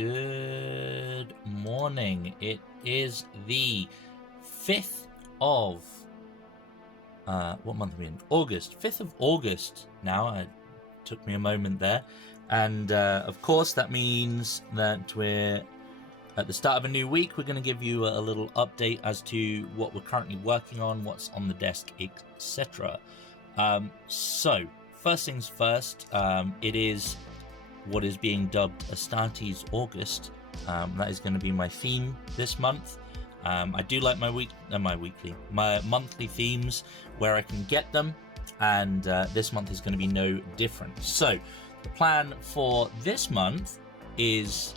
Good morning. It is the 5th of what month are we in? August. 5th of August now. It took me a moment there. And of course that means that we're at the start of a new week. We're going to give you a little update as to what we're currently working on, what's on the desk, etc. So first things first, it is what is being dubbed Astartes August. That is going to be my theme this month. I do like my monthly themes where I can get them, and this month is going to be no different. So the plan for this month is,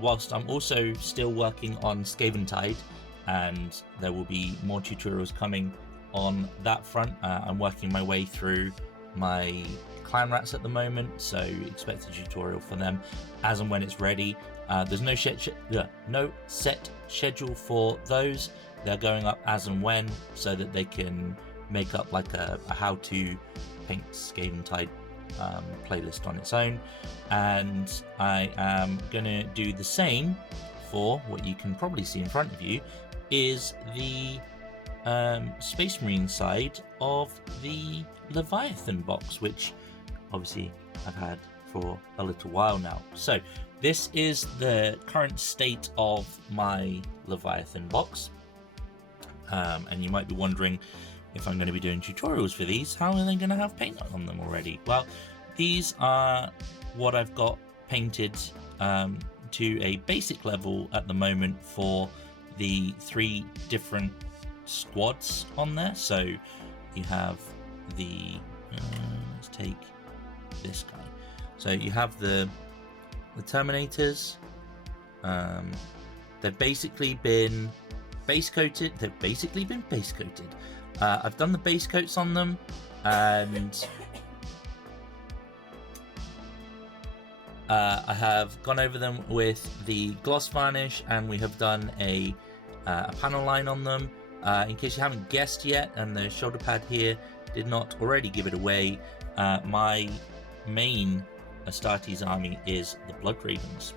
whilst I'm also still working on Skaven Tide, and there will be more tutorials coming on that front. I'm working my way through my clan rats at the moment, so expect a tutorial for them as and when it's ready. There's no set schedule for those. They're going up as and when, so that they can make up like a how to paint Skaven Tide playlist on its own. And I am gonna do the same for what you can probably see in front of you is the Space Marine side of the Leviathan box, which obviously I've had for a little while now. So this is the current state of my Leviathan box, and you might be wondering, if I'm going to be doing tutorials for these, how are they going to have paint on them already? Well, these are what I've got painted to a basic level at the moment for the 3 different squads on there. So you have the let's take this guy. So you have the Terminators. They've basically been base coated. I've done the base coats on them, and I have gone over them with the gloss varnish, and we have done a panel line on them. In case you haven't guessed yet, and the shoulder pad here did not already give it away, my main Astartes army is the Blood Ravens.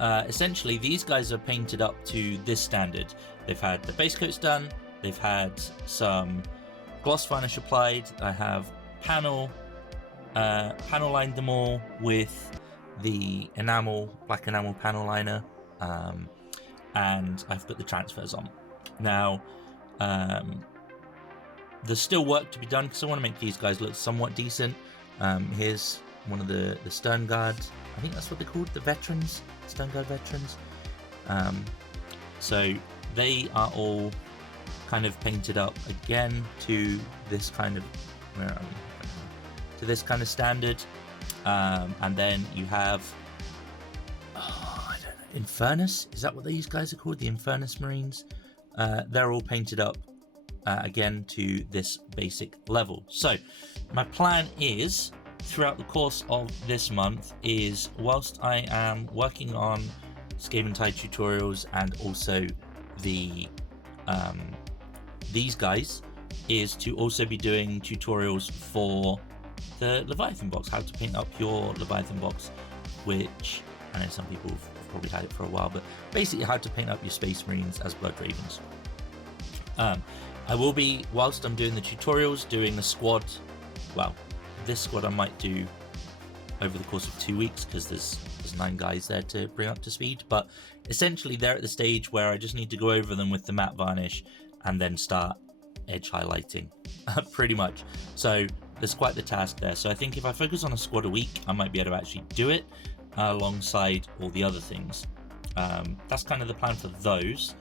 Essentially these guys are painted up to this standard. They've had the base coats done, they've had some gloss varnish applied, I have panel lined them all with the black enamel panel liner, and I've put the transfers on. Now there's still work to be done because I want to make these guys look somewhat decent. Here's one of the Stern Guards. I think that's what they're called, the veterans, Stern Guard veterans. So they are all kind of painted up again to this kind of standard. And then you have I don't know, Infernus. Is that what these guys are called? The Infernus Marines. They're all painted up again to this basic level. So my plan is, throughout the course of this month, is whilst I am working on Skaven Tide tutorials and also the these guys, is to also be doing tutorials for the Leviathan box, how to paint up your Leviathan box, which I know some people have probably had it for a while, but basically how to paint up your Space Marines as Blood Ravens. I will be, whilst I'm doing the tutorials, doing a squad. Well, this squad I might do over the course of 2 weeks because there's 9 guys there to bring up to speed. But essentially they're at the stage where I just need to go over them with the matte varnish and then start edge highlighting, pretty much. So there's quite the task there. So I think if I focus on a squad a week, I might be able to actually do it alongside all the other things. That's kind of the plan for those.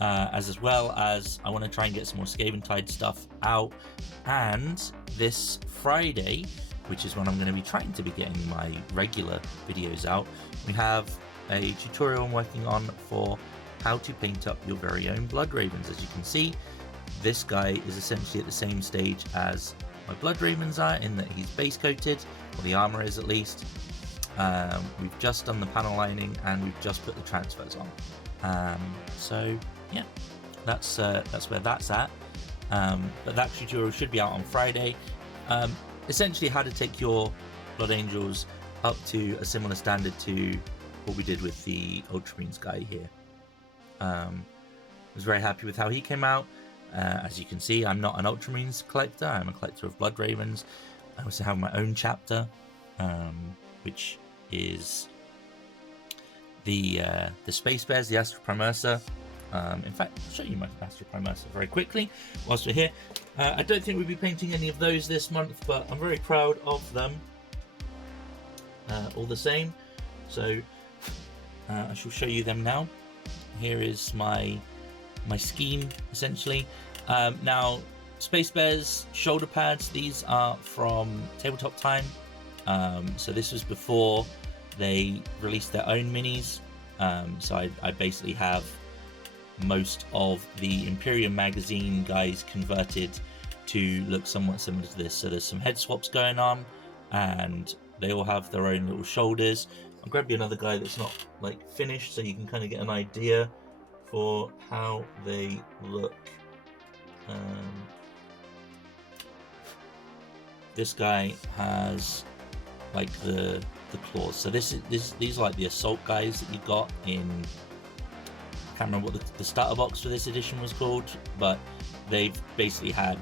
As well as I want to try and get some more Skaven Tide stuff out, and this Friday, which is when I'm going to be trying to be getting my regular videos out, we have a tutorial I'm working on for how to paint up your very own Blood Ravens. As you can see, this guy is essentially at the same stage as my Blood Ravens are, in that he's base coated, or the armor is at least. We've just done the panel lining and we've just put the transfers on. So yeah, that's where that's at. But that tutorial should be out on Friday. Essentially how to take your Blood Angels up to a similar standard to what we did with the Ultramarines guy here. I was very happy with how he came out. As you can see, I'm not an Ultramarines collector, I'm a collector of Blood Ravens. I also have my own chapter, which is the Space Bears, the Astra Primersa. In fact, I'll show you my Astra Primersa very quickly whilst we're here. I don't think we'll be painting any of those this month, but I'm very proud of them all the same. So I shall show you them now. Here is my scheme, essentially. Now, Space Bears shoulder pads, these are from Tabletop Time. So this was before they released their own minis. So I basically have most of the Imperium magazine guys converted to look somewhat similar to this. So there's some head swaps going on, and they all have their own little shoulders. I'll grab you another guy that's not like finished, so you can kind of get an idea for how they look. This guy has like the claws. So these are like the assault guys that you got in. I can't remember what the starter box for this edition was called, but they've basically had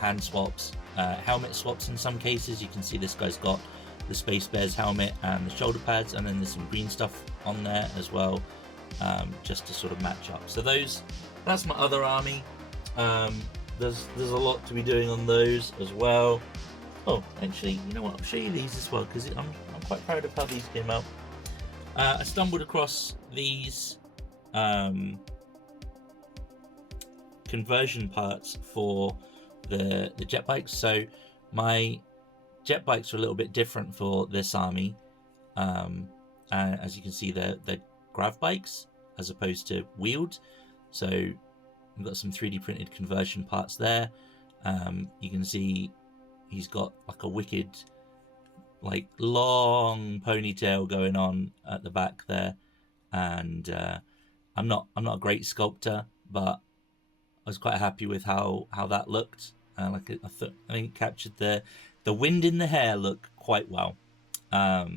hand swaps, helmet swaps in some cases. You can see this guy's got the Space Bears helmet and the shoulder pads, and then there's some green stuff on there as well, just to sort of match up. So that's my other army. There's a lot to be doing on those as well. Oh, actually, you know what? I'll show you these as well, because I'm quite proud of how these came out. I stumbled across these conversion parts for the jet bikes. So my jet bikes are a little bit different for this army. And as you can see, they're grav bikes as opposed to wheeled. So we've got some 3D printed conversion parts there. You can see he's got like a wicked, like long ponytail going on at the back there. And I'm not a great sculptor, but I was quite happy with how that looked. I think it captured the wind in the hair look quite well. But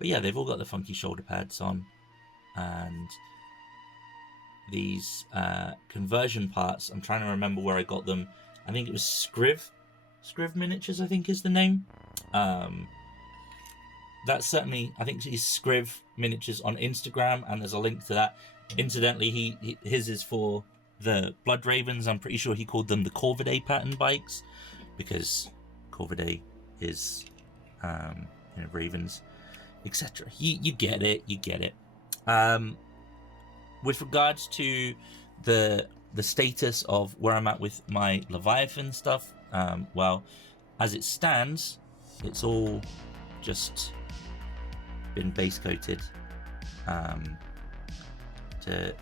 yeah, they've all got the funky shoulder pads on, and these conversion parts, I'm trying to remember where I got them. I think it was Scriv Miniatures, I think is the name. That's certainly, I think he's Scriv Miniatures on Instagram, and there's a link to that. Incidentally, his is for the Blood Ravens. I'm pretty sure he called them the Corvidae pattern bikes, because Corvidae is ravens, etc. You get it. With regards to the status of where I'm at with my Leviathan stuff, well, as it stands, it's all just been base coated let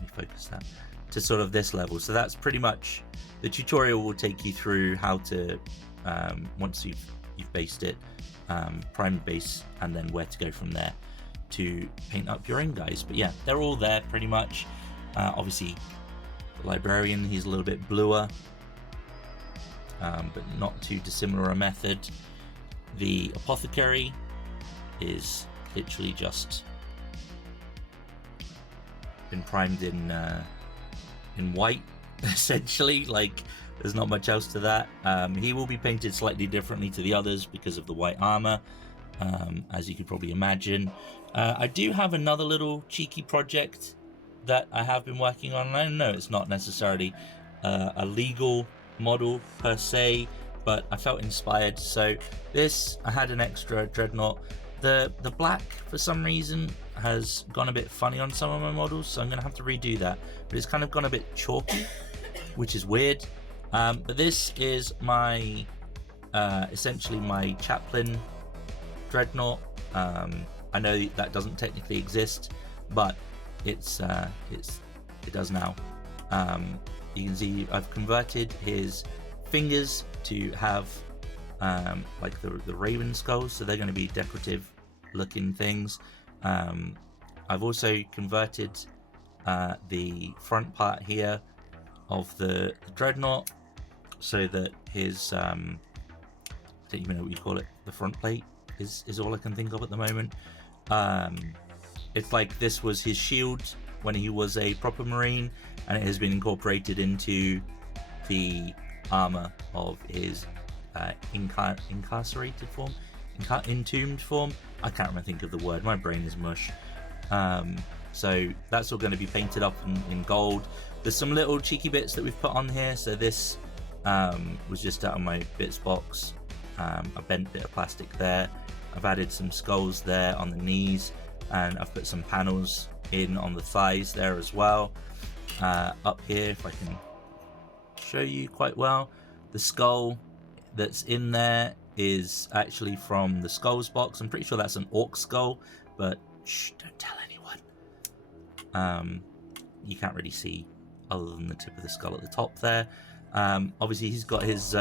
me focus that to sort of this level. So that's pretty much, the tutorial will take you through how to once you've based it, prime base, and then where to go from there to paint up your own guys. But yeah, they're all there pretty much. Obviously the Librarian, he's a little bit bluer, but not too dissimilar a method. The Apothecary is literally just been primed in white, essentially. Like, there's not much else to that. He will be painted slightly differently to the others because of the white armor, as you could probably imagine. I do have another little cheeky project that I have been working on. I know it's not necessarily a legal model per se, but I felt inspired. So this, I had an extra dreadnought. The black, for some reason, has gone a bit funny on some of my models, so I'm going to have to redo that. But it's kind of gone a bit chalky, which is weird. But this is my, essentially my Chaplain dreadnought. I know that doesn't technically exist, but it does now. You can see I've converted his fingers to have like the raven skulls, so they're going to be decorative looking things. I've also converted the front part here of the dreadnought so that his I don't even know what you call it, the front plate, is all I can think of at the moment. It's like this was his shield when he was a proper Marine, and it has been incorporated into the armor of his incarcerated form, entombed form. I can't remember think of the word. My brain is mush. So that's all going to be painted up in gold. There's some little cheeky bits that we've put on here. So this was just out of my bits box. A bent bit of plastic there. I've added some skulls there on the knees, and I've put some panels in on the thighs there as well. Up here, if I can show you quite well, the skull that's in there is actually from the skulls box. I'm pretty sure that's an orc skull, but shh, don't tell anyone. You can't really see other than the tip of the skull at the top there. Obviously he's got his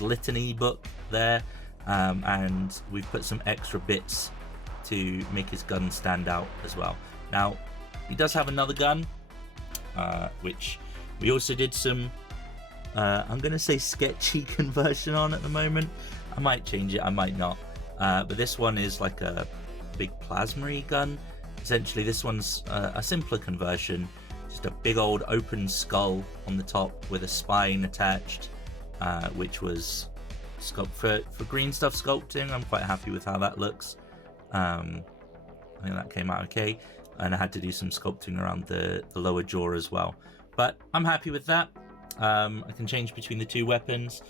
litany book there, and we've put some extra bits to make his gun stand out as well. Now he does have another gun, which we also did some I'm gonna say sketchy conversion on at the moment. I might change it, I might not, but this one is like a big plasma gun. Essentially this one's a simpler conversion, just a big old open skull on the top with a spine attached, which was for green stuff sculpting. I'm quite happy with how that looks. I think that came out okay, and I had to do some sculpting around the lower jaw as well, but I'm happy with that. I can change between the two weapons,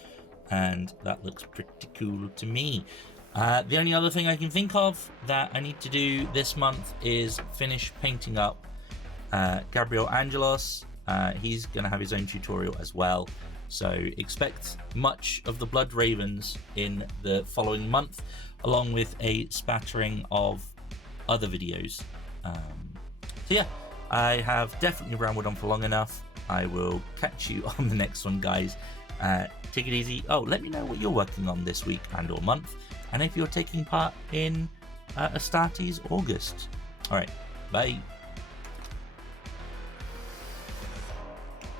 and that looks pretty cool to me. The only other thing I can think of that I need to do this month is finish painting up Gabriel Angelos. He's going to have his own tutorial as well, so expect much of the Blood Ravens in the following month, along with a spattering of other videos. So yeah, I have definitely rambled on for long enough. I will catch you on the next one, guys. Take it easy. Oh, let me know what you're working on this week and or month, and if you're taking part in Astartes August. All right, bye.